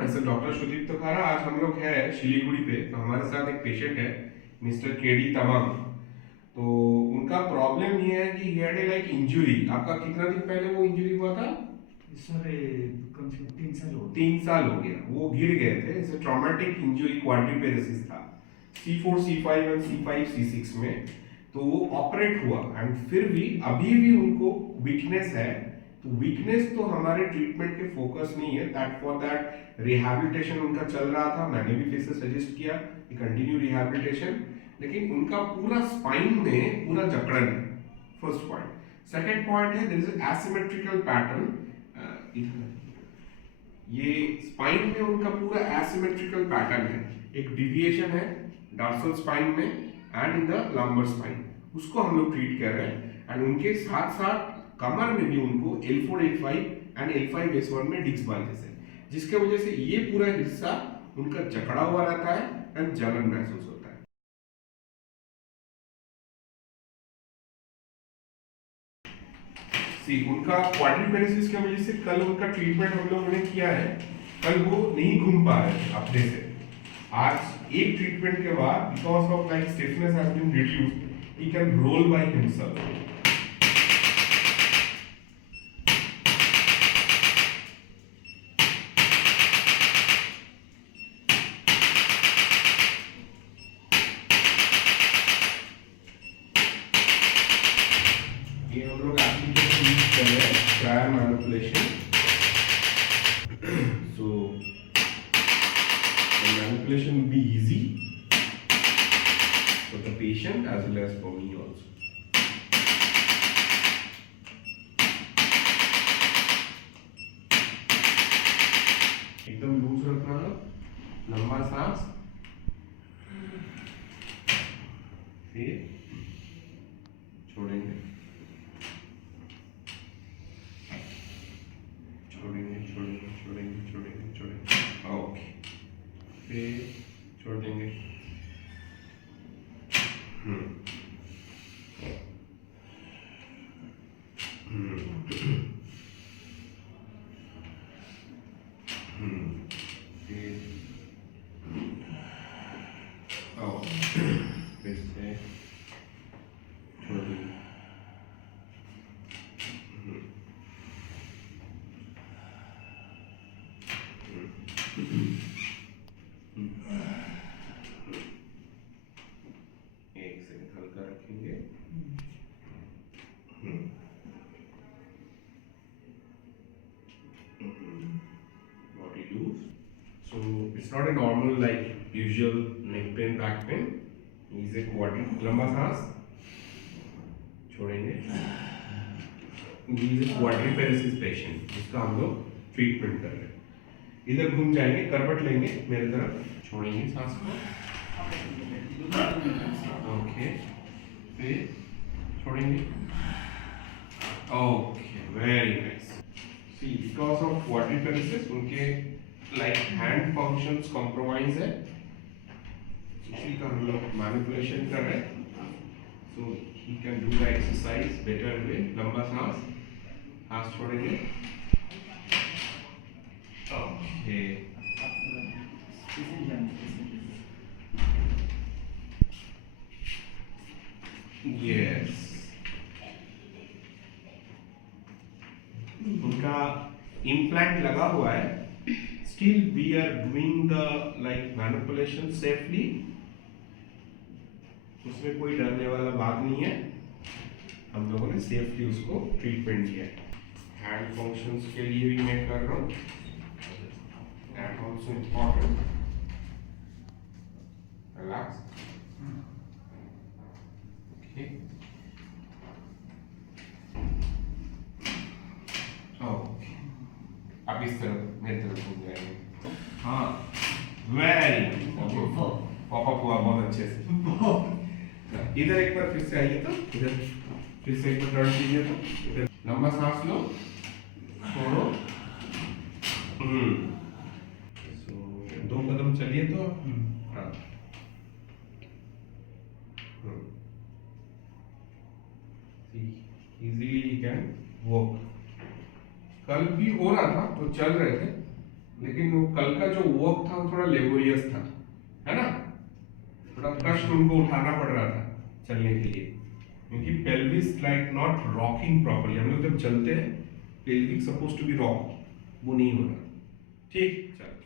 मैं sir doctor Sudeep तोखारा। आज हम लोग हैं शिलीगुड़ी पे। तो हमारे साथ एक पेशेंट है, मिस्टर केडी तमांग। तो उनका प्रॉब्लम ये है कि he had a like injury. आपका कितना दिन पहले वो इंजरी हुआ था? सर कम से कम 3 साल हो गए। 3 साल हो गया। वो गिर गए थे। इसे ट्रॉमेटिक इंजरी क्वाड्रिपेरेसिस था, C4 C5 और C5 C6 में। तो वो ऑपरेट हुआ एंड फिर भी अभी भी उनको वीकनेस है। तो वीकनेस तो हमारे ट्रीटमेंट के फोकस नहीं है। दैट फॉर दैट रिहैबिलिटेशन उनका चल रहा था। मैंने भी फिर से सजेस्ट किया कि कंटिन्यू रिहैबिलिटेशन। लेकिन उनका पूरा स्पाइन में पूरा जकड़न है, फर्स्ट पॉइंट। सेकेंड पॉइंट है, देयर इज एसिमेट्रिकल पैटर्न। ये स्पाइन में उनका पूरा एसिमेट्रिकल पैटर्न है। एक डिविएशन है डॉर्सल स्पाइन में and in the lumbar spine, उसको हम लोग ट्रीट कर रहे हैं। एंड उनके साथ साथ कमर में भी उनको L4 L5 and L5 S1 में डिस्क बाल्जेस है, जिसके वजह से ये पूरा हिस्सा उनका जकड़ा हुआ रहता है एंड जलन महसूस होता है। उनका क्वाड्रिपेरेसिस की वजह से कल उनका ट्रीटमेंट हम लोगों ने किया है। कल वो नहीं घूम पा रहे थे अपने से। आज एक ट्रीटमेंट के बाद because of like stiffness has been reduced, he can roll by himself. ये हम लोग एप्लीकेशन यूज कर रहे हैं, prior manipulation. So the manipulation will be easy for the patient as well as for me also. एकदम loose रखना है, लंबा सांस, फिर छोड़ेंगे, छोड़ेंगे, छोड़ेंगे, छोड़ेंगे, छोड़ेंगे, छोड़ेंगे, ओके, फिर छोड़ देंगे। फिर से छोड़ देंगे। एक सेकंड हल्का रखेंगे। Body loose. So it's not a normal like usual neck pain, back pain. Is a quadri लंबा सांस छोड़ेंगे। Is a quadriparesis patient, जिसका हम लोग ट्रीटमेंट कर रहे हैं। इधर घूम जाएंगे, करवट लेंगे मेरे तरफ, छोड़ेंगे सांस को, ओके, फिर छोड़ेंगे, okay, very nice. See because of quadriparesis उनके लाइक हैंड फंक्शंस कॉम्प्रोमाइज है, इसी का हम लोग मैनिपुलेशन कर रहे हैं। So he can do the exercise better way. लंबा सांस, सांस छोड़ेंगे, ओके, यस। उनका इम्प्लांट लगा हुआ है, still we are doing the like manipulation safely. उसमें कोई डरने वाला बात नहीं है। हम लोगों ने सेफली उसको ट्रीटमेंट दिया है। हैंड फंक्शंस के लिए भी मैं कर रहा हूँ, that also important. Relax, okay, okay. अब इस तरफ मेरी तरफ घूम जाएंगे। हाँ, वेरी पॉपअप हुआ बहुत अच्छे से। इधर एक बार फिर से आइए, तो इधर फिर से एक बार टर्न कीजिए, तो इधर लंबा सांस लो, छोड़ो, सो 2 कदम चलिए तो हाँ, इजीली ही कैन वॉक। कल भी हो रहा था तो चल रहे थे, लेकिन वो कल का जो वर्क था वो थोड़ा लेबोरियस था, है ना, थोड़ा कष्ट उनको उठाना पड़ रहा था चलने के लिए, क्योंकि pelvis like not rocking properly. हम लोग जब चलते हैं pelvic suppose to be rock, वो नहीं हो रहा। ठीक, चल।